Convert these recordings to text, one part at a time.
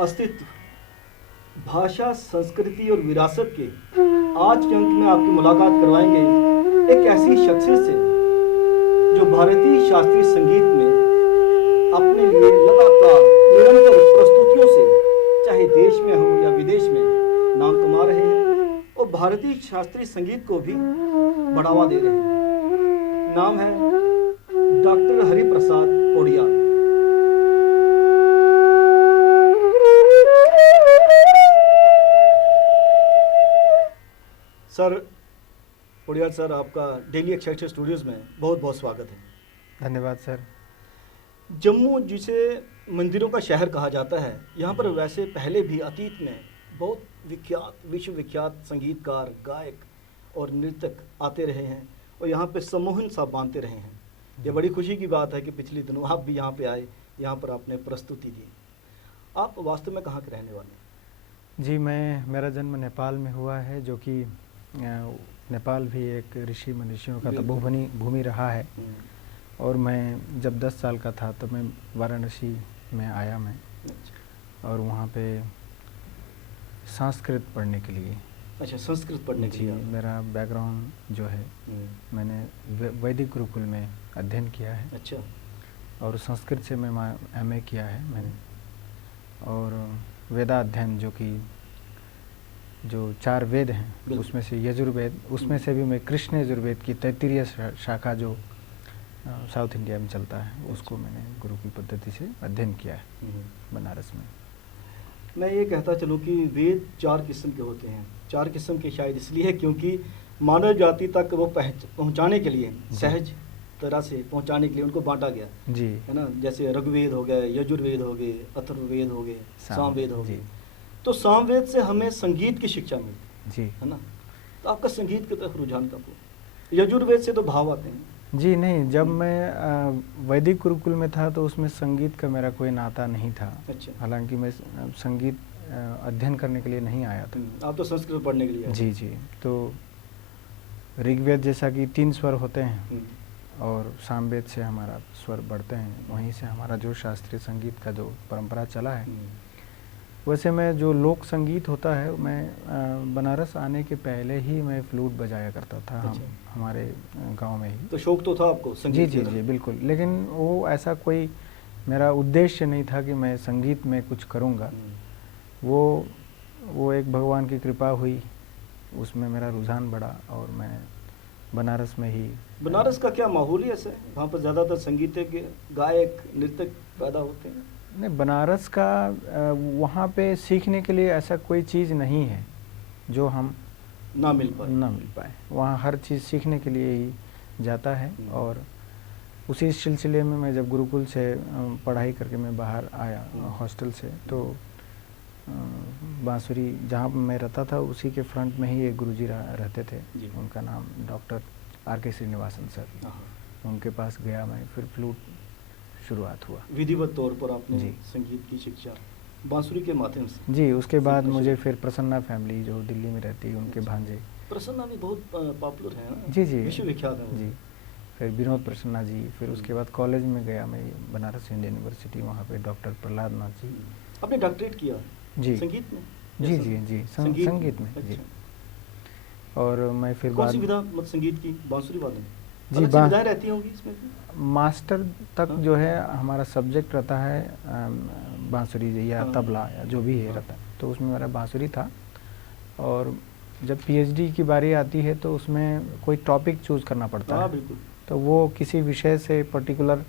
अस्तित्व, भाषा, संस्कृति और विरासत के आज के अंक में आपकी मुलाकात करवाएंगे एक ऐसी शख्सियत से जो भारतीय शास्त्रीय संगीत में अपने लिए लगातार निरंतर प्रस्तुतियों से चाहे देश में हो या विदेश में नाम कमा रहे हैं और भारतीय शास्त्रीय संगीत को भी बढ़ावा दे रहे हैं। नाम है डॉक्टर हरिप्रसाद पौड़ियाल। सर पौड़ियाल सर, आपका डेली एक्साइटेड स्टूडियोज में बहुत बहुत स्वागत है। धन्यवाद सर। जम्मू जिसे मंदिरों का शहर कहा जाता है, यहाँ पर वैसे पहले भी अतीत में बहुत विख्यात विश्वविख्यात संगीतकार, गायक और नृत्यक आते रहे हैं और यहाँ पे सम्मोहन सा बांधते रहे हैं। ये बड़ी खुशी की बात है कि पिछले दिनों आप भी यहाँ पे आए, यहाँ पर आपने प्रस्तुति दी। आप वास्तव में कहाँ के रहने वाले हैं? जी, मेरा जन्म नेपाल में हुआ है, जो कि नेपाल भी एक ऋषि मनीषियों का भूमि रहा है। और मैं जब 10 साल का था तो मैं वाराणसी में आया मैं, और वहाँ पे संस्कृत पढ़ने के लिए। अच्छा, संस्कृत पढ़ने के लिए। मेरा बैकग्राउंड जो है, मैंने वैदिक गुरुकुल में अध्ययन किया है। अच्छा। और संस्कृत से मैं MA किया है मैंने। और वेदाध्ययन, जो कि जो 4 वेद हैं उसमें से यजुर्वेद, उसमें से भी मैं कृष्ण यजुर्वेद की 33 शाखा जो साउथ इंडिया में चलता है, उसको मैंने गुरुकुल पद्धति से अध्ययन किया है बनारस में। मैं ये कहता चलूँ कि वेद 4 किस्म के होते हैं। 4 किस्म के शायद इसलिए क्योंकि मानव जाति तक वो पहुँचाने के लिए, सहज तरह से पहुँचाने के लिए उनको बांटा गया जी, है ना। जैसे ऋग्वेद हो गए, यजुर्वेद हो गए, अथर्ववेद हो गए, सामवेद हो गए। तो सामवेद से हमें संगीत की शिक्षा मिलती जी, है ना। तो आपका संगीत की तरफ रुझान कब हुआ? यजुर्वेद से तो भाव आते हैं। जी नहीं, जब मैं वैदिक गुरुकुल में था तो उसमें संगीत का मेरा कोई नाता नहीं था। अच्छा। हालांकि मैं संगीत अध्ययन करने के लिए नहीं आया था। आप तो संस्कृत पढ़ने के लिए आए। जी जी। तो ऋग्वेद जैसा कि 3 स्वर होते हैं और सामवेद से हमारा स्वर बढ़ते हैं, वहीं से हमारा जो शास्त्रीय संगीत का जो परंपरा चला है। वैसे मैं जो लोक संगीत होता है, मैं बनारस आने के पहले ही मैं फ्लूट बजाया करता था। अच्छा। हमारे गांव में ही। तो शौक तो था आपको संगीत? जी जी जी, बिल्कुल। लेकिन वो ऐसा कोई मेरा उद्देश्य नहीं था कि मैं संगीत में कुछ करूँगा। वो एक भगवान की कृपा हुई, उसमें मेरा रुझान बढ़ा और मैं बनारस में ही। बनारस का क्या माहौल ही ऐसा है, वहाँ पर ज़्यादातर संगीतज्ञ, गायक, नृत्यक पैदा होते हैं? नहीं, बनारस का वहाँ पे सीखने के लिए ऐसा कोई चीज़ नहीं है जो हम ना मिल पाए। वहाँ हर चीज़ सीखने के लिए ही जाता है। और उसी सिलसिले में मैं जब गुरुकुल से पढ़ाई करके मैं बाहर आया हॉस्टल से, तो बांसुरी जहाँ मैं रहता था उसी के फ्रंट में ही एक गुरुजी रहते थे। उनका नाम डॉक्टर RK श्रीनिवासन सर। उनके पास गया मैं, फिर फ्लूट शुरुआत हुआ। विधिवत तौर पर आपने संगीत की शिक्षा बांसुरी के माध्यम से? जी। उसके बाद मुझे फिर प्रसन्ना फैमिली जो दिल्ली में रहती है, उनके भांजे। प्रसन्ना भी बहुत पॉपुलर है ना? जी जी, विश्वविख्यात है जी। फिर विनोद प्रसन्ना जी। फिर उसके बाद कॉलेज में गया मैं, बनारस हिंदू यूनिवर्सिटी, वहाँ पे डॉक्टर प्रहलाद नाथ जी। आपने डॉक्टरेट किया जी संगीत में? जी जी जी, संगीत में। जी। और मैं फिर कौन सी विधा मतलब संगीत की? बांसुरी वादन? जी, विधाएं रहती होंगी इसमें? मास्टर तक जो है हमारा सब्जेक्ट रहता है बांसुरी या तबला या जो भी है रहता है, तो उसमें मेरा बांसुरी था। और जब PhD की बारी आती है तो उसमें कोई टॉपिक चूज करना पड़ता है। बिल्कुल। तो वो किसी विषय से पर्टिकुलर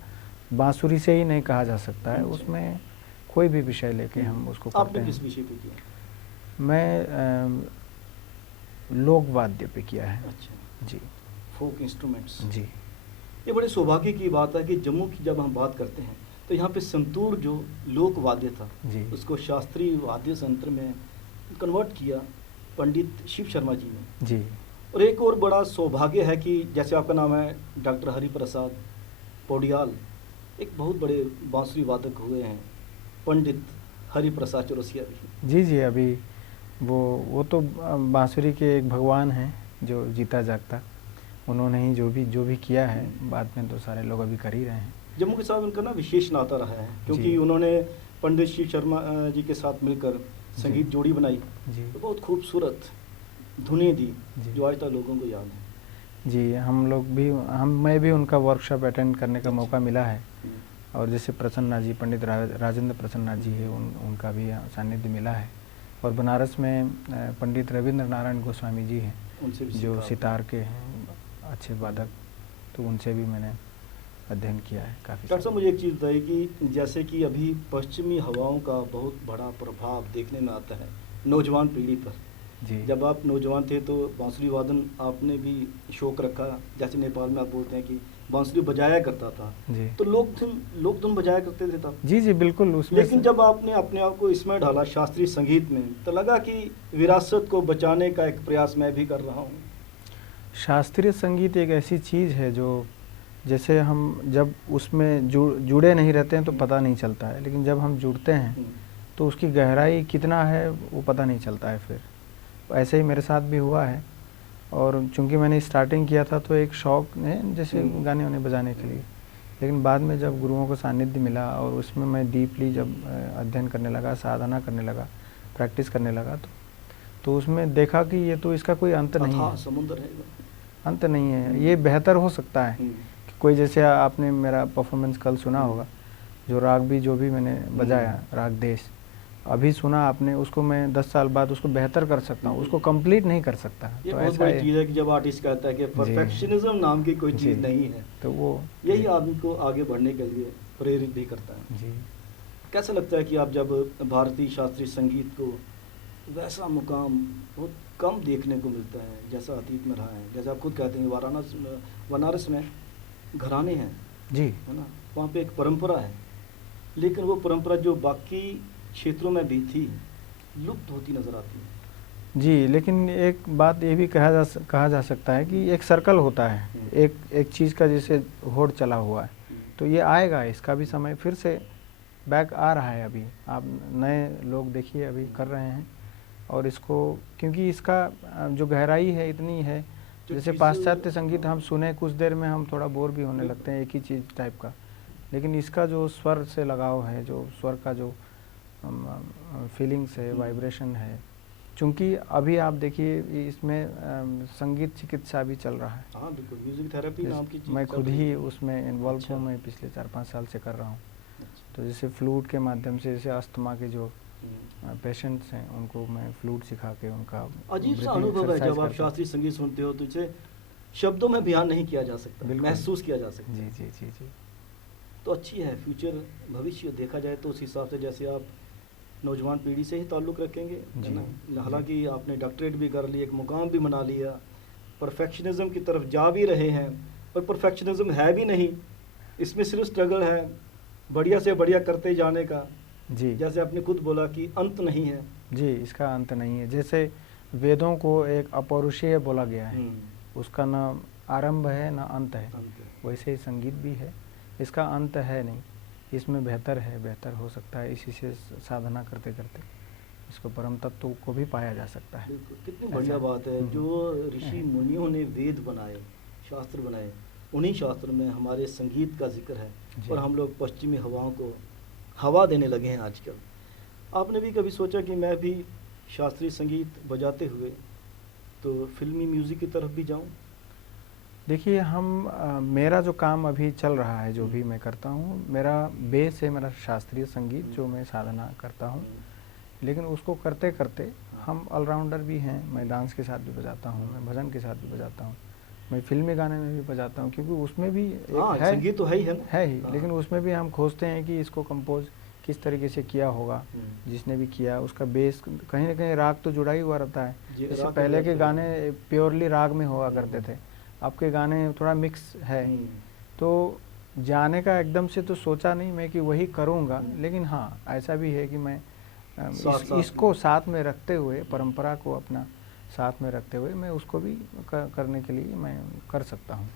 बांसुरी से ही नहीं कहा जा सकता है, उसमें कोई भी विषय लेके हम उसको करते हैं। आपने किस विषय पे किया? मैं लोक वाद्य पे किया है। अच्छा जी, फोक इंस्ट्रूमेंट्स। जी। ये बड़े सौभाग्य की बात है कि जम्मू की जब हम बात करते हैं तो यहाँ पे संतूर जो लोक वाद्य था जी, उसको शास्त्रीय वाद्य यंत्र में कन्वर्ट किया पंडित शिव शर्मा जी ने। जी। और एक और बड़ा सौभाग्य है कि जैसे आपका नाम है डॉक्टर हरिप्रसाद पौड़ियाल, एक बहुत बड़े बांसुरी वादक हुए हैं पंडित हरिप्रसाद चौरसिया भी। जी जी, अभी वो तो बांसुरी के एक भगवान हैं जो जीता जागता। उन्होंने ही जो भी किया है, बाद में तो सारे लोग अभी कर ही रहे हैं। जम्मू के साथ उनका ना विशेष नाता रहा है, क्योंकि उन्होंने पंडित शिव शर्मा जी के साथ मिलकर संगीत जोड़ी बनाई, जी तो बहुत खूबसूरत धुनें दी जी जो आज तक लोगों को याद है। जी, हम लोग भी मैं भी उनका वर्कशॉप अटेंड करने का अच्छा। मौका मिला है। और जैसे प्रसन्ना जी, पंडित राजेंद्र प्रसन्ना जी है, उनका भी सानिध्य मिला है। और बनारस में पंडित रविंद्र नारायण गोस्वामी जी हैं, उनसे भी जो सीखा सितार के हैं अच्छे वादक, तो उनसे भी मैंने अध्ययन किया है काफ़ी। डॉक्टर साहब, मुझे एक चीज़ बताइए कि जैसे कि अभी पश्चिमी हवाओं का बहुत बड़ा प्रभाव देखने में आता है नौजवान पीढ़ी पर। जी जब आप नौजवान थे तो बांसुरी वादन आपने भी शौक रखा, जैसे नेपाल में आप बोलते हैं कि बांसुरी बजाया करता था, जी तो लोग धुन बजाया करते थे तब। जी जी बिल्कुल। उसमें लेकिन जब आपने अपने आप को इसमें ढाला शास्त्रीय संगीत में, तो लगा कि विरासत को बचाने का एक प्रयास मैं भी कर रहा हूँ। शास्त्रीय संगीत एक ऐसी चीज़ है जो, जैसे हम जब उसमें जुड़े नहीं रहते हैं तो पता नहीं चलता है, लेकिन जब हम जुड़ते हैं तो उसकी गहराई कितना है वो पता नहीं चलता है। फिर ऐसे ही मेरे साथ भी हुआ है। और चूंकि मैंने स्टार्टिंग किया था तो एक शौक ने जैसे गाने वाने बजाने के लिए, लेकिन बाद में जब गुरुओं को सानिध्य मिला और उसमें मैं डीपली जब अध्ययन करने लगा, साधना करने लगा, प्रैक्टिस करने लगा, तो उसमें देखा कि ये तो इसका कोई अंत नहीं है, समुद्र है, अंत नहीं है, ये बेहतर हो सकता है कि कोई, जैसे आपने मेरा परफॉर्मेंस कल सुना होगा, जो राग भी जो भी मैंने बजाया, राग देश अभी सुना आपने, उसको मैं 10 साल बाद उसको बेहतर कर सकता हूँ, उसको कंप्लीट नहीं कर सकता। ये तो बहुत बड़ी चीज़ है कि जब आर्टिस्ट कहता है कि परफेक्शनिज्म नाम की कोई चीज़ नहीं है, तो वो यही आदमी को आगे बढ़ने के लिए प्रेरित भी करता है। जी। कैसा लगता है कि आप जब भारतीय शास्त्रीय संगीत को वैसा मुकाम बहुत कम देखने को मिलता है जैसा अतीत में रहा है, जैसे आप खुद कहते हैं बनारस में घराने हैं जी, है ना, वहाँ पे एक परंपरा है, लेकिन वो परंपरा जो बाकी क्षेत्रों में भी थी लुप्त होती नजर आती है। जी, लेकिन एक बात ये भी कहा जा सकता है कि एक सर्कल होता है, एक चीज़ का जैसे होड़ चला हुआ है, तो ये आएगा, इसका भी समय फिर से बैक आ रहा है। अभी आप नए लोग देखिए अभी कर रहे हैं, और इसको क्योंकि इसका जो गहराई है इतनी है, जैसे पाश्चात्य संगीत हम सुने कुछ देर में हम थोड़ा बोर भी होने लगते हैं एक ही चीज़ टाइप का, लेकिन इसका जो स्वर से लगाव है, जो स्वर का जो फीलिंग्स है, वाइब्रेशन है, चूँकि अभी आप देखिए इसमें संगीत चिकित्सा भी चल रहा है। हाँ बिल्कुल, म्यूजिक थेरेपी नाम की चीज़ मैं खुद ही उसमें इन्वॉल्व हूँ, मैं पिछले 4-5 साल से कर रहा हूँ। तो जैसे फ्लूट के माध्यम से, जैसे अस्थमा के जो पेशेंट्स हैं उनको मैं फ्लूट सिखा के उनका अजीब सा अनुभव है जब आप शास्त्रीय संगीत सुनते हो, तो इसे शब्दों में बयान नहीं किया जा सकता, महसूस किया जा सकता। जी जी जी जी। तो अच्छी है, फ्यूचर भविष्य देखा जाए तो उस हिसाब से जैसे आप नौजवान पीढ़ी से ही ताल्लुक़ रखेंगे, है ना। हालांकि आपने डॉक्टरेट भी कर लिया, एक मुकाम भी बना लिया, परफेक्शनिज्म की तरफ जा भी रहे हैं, पर परफेक्शनिज्म है भी नहीं, इसमें सिर्फ स्ट्रगल है बढ़िया से बढ़िया करते जाने का। जी, जैसे आपने खुद बोला कि अंत नहीं है। जी, इसका अंत नहीं है। जैसे वेदों को एक अपौरुषेय बोला गया है, उसका न आरंभ है न अंत है, वैसे ही संगीत भी है, इसका अंत है नहीं, इसमें बेहतर है, बेहतर हो सकता है, इसी से साधना करते करते इसको परम तत्व को भी पाया जा सकता है। कितनी बढ़िया बात है, जो ऋषि मुनियों ने वेद बनाए, शास्त्र बनाए, उन्हीं शास्त्र में हमारे संगीत का जिक्र है, और हम लोग पश्चिमी हवाओं को हवा देने लगे हैं आजकल। आपने भी कभी सोचा कि मैं भी शास्त्रीय संगीत बजाते हुए तो फिल्मी म्यूज़िक की तरफ भी जाऊं? देखिए, मेरा जो काम अभी चल रहा है, जो भी मैं करता हूँ, मेरा बेस है मेरा शास्त्रीय संगीत, जो मैं साधना करता हूँ, लेकिन उसको करते करते हम ऑलराउंडर भी हैं। मैं डांस के साथ भी बजाता हूँ, मैं भजन के साथ भी बजाता हूँ, मैं फिल्मी गाने में भी बजाता हूँ, क्योंकि उसमें भी है, संगीत तो है ही लेकिन उसमें भी हम खोजते हैं कि इसको कंपोज किस तरीके से किया होगा, जिसने भी किया उसका बेस कहीं ना कहीं राग तो जुड़ा ही हुआ रहता है। जैसे पहले के गाने प्योरली राग में हुआ करते थे, आपके गाने थोड़ा मिक्स है, तो जाने का एकदम से तो सोचा नहीं मैं कि वही करूँगा, लेकिन हाँ ऐसा भी है कि मैं इसको साथ में रखते हुए, परंपरा को अपना साथ में रखते हुए मैं उसको भी करने के लिए मैं कर सकता हूँ।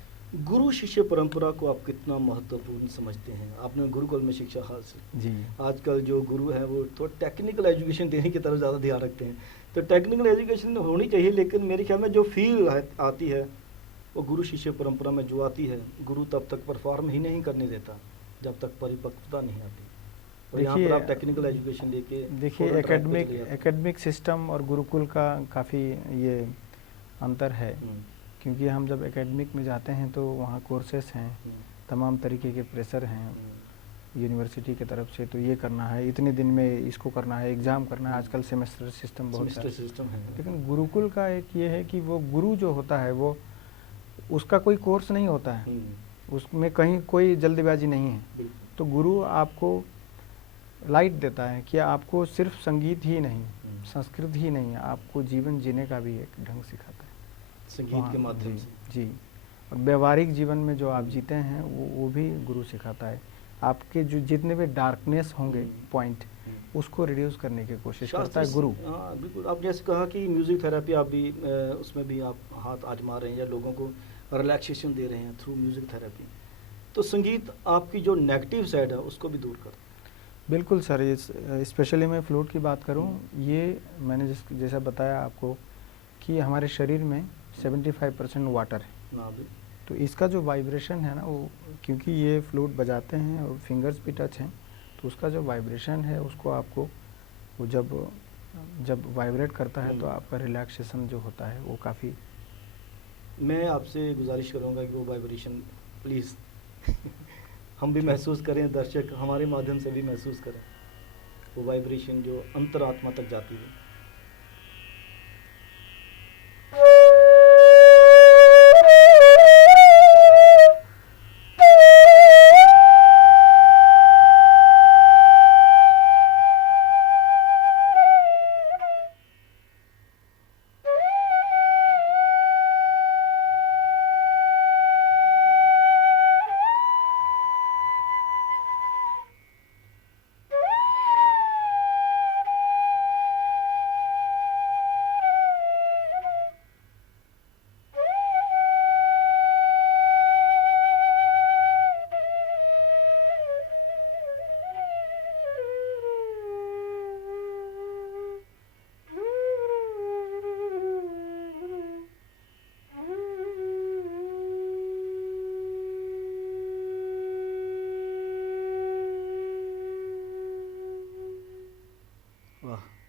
गुरु शिष्य परंपरा को आप कितना महत्वपूर्ण समझते हैं? आपने गुरुकुल में शिक्षा हासिल, जी, आजकल जो गुरु हैं वो तो टेक्निकल एजुकेशन देने की तरफ ज़्यादा ध्यान रखते हैं, तो टेक्निकल एजुकेशन होनी चाहिए, लेकिन मेरे ख्याल में जो फील आती है वो गुरु शिष्य परंपरा में जो आती है, गुरु तब तक परफॉर्म ही नहीं करने देता जब तक परिपक्वता नहीं आती, और यहाँ पर आप टेक्निकल एजुकेशन लेके देखिए एकेडमिक सिस्टम और गुरुकुल का काफ़ी ये अंतर है, क्योंकि हम जब एकेडमिक में जाते हैं तो वहाँ कोर्सेस हैं, तमाम तरीके के प्रेशर हैं यूनिवर्सिटी की तरफ से, तो ये करना है, इतने दिन में इसको करना है, एग्ज़ाम करना है, आजकल सेमेस्टर सिस्टम बहुत सिस्टम है। लेकिन गुरुकुल का एक ये है कि वो गुरु जो होता है वो उसका कोई कोर्स नहीं होता है, उसमें कहीं कोई जल्दबाजी नहीं है। तो गुरु आपको लाइट देता है कि आपको सिर्फ संगीत ही नहीं, संस्कृत ही नहीं, आपको जीवन जीने का भी एक ढंग सिखाता है संगीत के माध्यम से। जी, और व्यवहारिक जीवन में जो आप जीते हैं वो भी गुरु सिखाता है। आपके जो जितने भी डार्कनेस होंगे पॉइंट, उसको रिड्यूस करने की कोशिश करता है गुरु। हाँ बिल्कुल, आप जैसे कहा कि म्यूज़िक थेरेपी आप भी उसमें भी आप हाथ आजमा रहे हैं या लोगों को रिलैक्सेशन दे रहे हैं थ्रू म्यूज़िक थेरेपी, तो संगीत आपकी जो नेगेटिव साइड है उसको भी दूर करता है। बिल्कुल सर, ये स्पेशली मैं फ्लूट की बात करूं, ये मैंने जैसा बताया आपको कि हमारे शरीर में 75% वाटर है, तो इसका जो वाइब्रेशन है ना वो, क्योंकि ये फ्लूट बजाते हैं और फिंगर्स भी टच हैं, तो उसका जो वाइब्रेशन है उसको आपको वो जब वाइब्रेट करता है तो आपका रिलैक्सेशन जो होता है वो काफ़ी। मैं आपसे गुजारिश करूंगा कि वो वाइब्रेशन प्लीज़ हम भी महसूस करें, दर्शक हमारे माध्यम से भी महसूस करें वो वाइब्रेशन जो अंतरात्मा तक जाती है।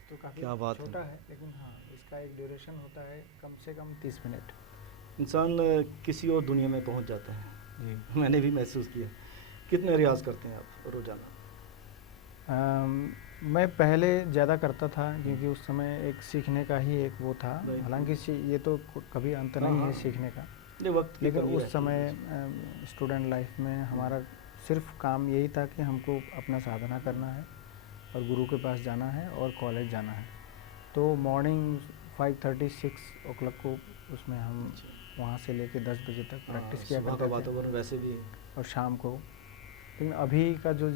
तो काफ़ी क्या बात छोटा है, लेकिन हाँ इसका एक ड्यूरेशन होता है कम से कम 30 मिनट। इंसान किसी और दुनिया में पहुंच जाता है जी। मैंने भी महसूस किया। कितने रियाज करते हैं आप रोज़ाना? मैं पहले ज़्यादा करता था, क्योंकि उस समय एक सीखने का ही एक वो था, हालांकि ये तो कभी अंत नहीं है सीखने का, लेकिन उस समय स्टूडेंट लाइफ में हमारा सिर्फ काम यही था कि हमको अपना साधना करना है और गुरु के पास जाना है और कॉलेज जाना है। तो मॉर्निंग 5:36 o'clock को उसमें हम वहाँ से लेके 10 बजे तक प्रैक्टिस किया करते थे, वातावरण वैसे भी, और शाम को। लेकिन अभी का जो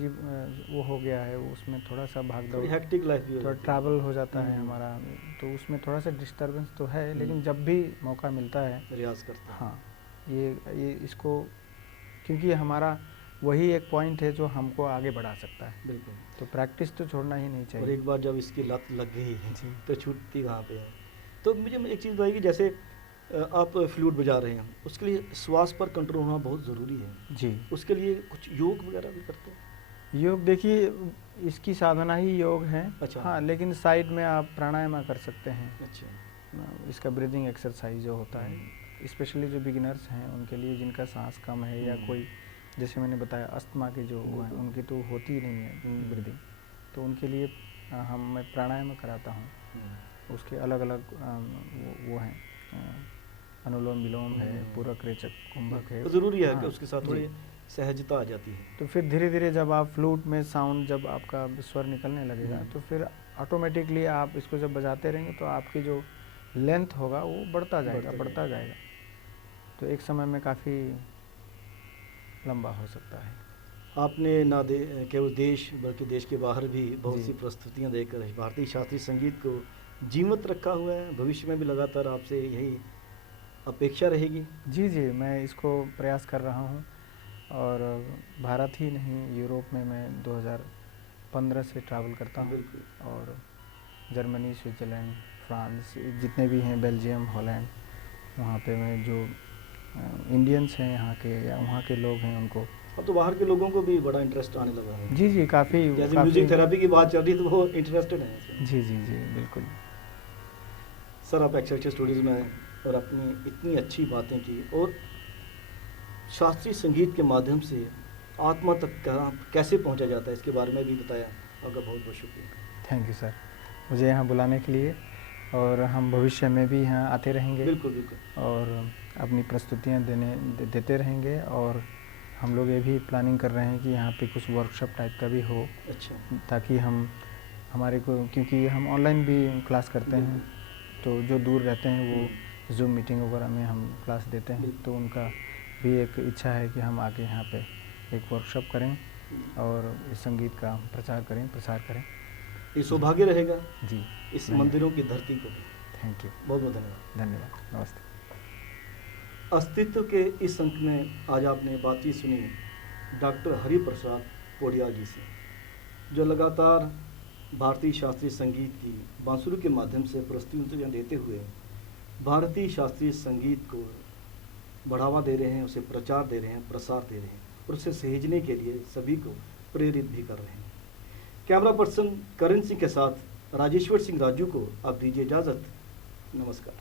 वो हो गया है उसमें थोड़ा सा भाग दौड़, हेक्टिक लाइफ भी, थोड़ा ट्रैवल हो जाता है हमारा, तो उसमें थोड़ा सा डिस्टर्बेंस तो है, लेकिन जब भी मौका मिलता है रियाज करते हैं। हाँ, ये इसको, क्योंकि हमारा वही एक पॉइंट है जो हमको आगे बढ़ा सकता है। बिल्कुल, तो प्रैक्टिस तो छोड़ना ही नहीं चाहिए। और एक बार जब इसकी लत लग गई तो छूटती कहाँ पे है। तो मुझे एक चीज़ बताइए कि जैसे आप फ्लूट बजा रहे हैं, उसके लिए श्वास पर कंट्रोल होना बहुत ज़रूरी है जी। उसके लिए कुछ योग वगैरह भी करते हैं? योग देखिए, इसकी साधना ही योग है। अच्छा। हाँ, लेकिन साइड में आप प्राणायाम कर सकते हैं। अच्छा। इसका ब्रीदिंग एक्सरसाइज जो होता है, स्पेशली जो बिगिनर्स हैं उनके लिए, जिनका सांस कम है या कोई, जैसे मैंने बताया अस्थमा के जो हुआ है उनकी तो होती ही नहीं है ब्रीदिंग, तो उनके लिए मैं प्राणायाम कराता हूँ। उसके अलग अलग वो हैं, अनुलोम विलोम है, पूरक रेचक कुंभक है। तो ज़रूरी है कि उसके साथ थोड़ी सहजता आ जाती है। तो फिर धीरे धीरे जब आप फ्लूट में साउंड, जब आपका स्वर निकलने लगेगा तो फिर ऑटोमेटिकली आप इसको जब बजाते रहेंगे तो आपकी जो लेंथ होगा वो बढ़ता जाएगा, तो एक समय में काफ़ी लंबा हो सकता है। आपने ना केवल देश बल्कि देश के बाहर भी बहुत सी प्रस्तुतियाँ देकर भारतीय शास्त्रीय संगीत को जीवंत रखा हुआ है। भविष्य में भी लगातार आपसे यही अपेक्षा रहेगी? जी, मैं इसको प्रयास कर रहा हूँ, और भारत ही नहीं, यूरोप में मैं 2015 से ट्रैवल करता हूँ, और जर्मनी, स्विट्ज़रलैंड, फ्रांस, जितने भी हैं, बेल्जियम, हॉलैंड, वहाँ पे मैं जो इंडियंस हैं यहाँ के या वहाँ के लोग हैं उनको अब तो बाहर के लोगों को भी बड़ा इंटरेस्ट आने लगा है। जी जी, काफ़ी जैसे म्यूजिक थेरेपी की बात चल रही है तो वो इंटरेस्टेड है इसमें। जी जी जी, बिल्कुल। सर आप एक्सेलसियर स्टूडियोज़ में आए और अपनी इतनी अच्छी बातें की और शास्त्रीय संगीत के माध्यम से आत्मा तक कैसे पहुंचा जाता है इसके बारे में भी बताया। आपका बहुत बहुत शुक्रिया। थैंक यू सर, मुझे यहाँ बुलाने के लिए, और हम भविष्य में भी यहाँ आते रहेंगे। बिल्कुल बिल्कुल। और अपनी प्रस्तुतियाँ देते रहेंगे, और हम लोग ये भी प्लानिंग कर रहे हैं कि यहाँ पे कुछ वर्कशॉप टाइप का भी हो। अच्छा। ताकि हम हमारे को, क्योंकि हम ऑनलाइन भी क्लास करते हैं, तो जो दूर रहते हैं वो जूम मीटिंग वगैरह में हम क्लास देते हैं, तो उनका भी एक इच्छा है कि हम आके यहाँ पे एक वर्कशॉप करें और इस संगीत का प्रसार करें। ये सौभाग्य रहेगा जी, इस मंदिरों की धरती को। थैंक यू, बहुत बहुत धन्यवाद। धन्यवाद, नमस्ते। अस्तित्व के इस अंक में आज आपने बातचीत सुनी डॉक्टर हरिप्रसाद पोडिया जी से, जो लगातार भारतीय शास्त्रीय संगीत की बांसुरी के माध्यम से प्रस्तुतियाँ देते हुए भारतीय शास्त्रीय संगीत को बढ़ावा दे रहे हैं, उसे प्रचार दे रहे हैं, प्रसार दे रहे हैं, और उसे सहेजने के लिए सभी को प्रेरित भी कर रहे हैं। कैमरा पर्सन करण सिंह के साथ राजेश्वर सिंह राजू को आप दीजिए इजाज़त। नमस्कार।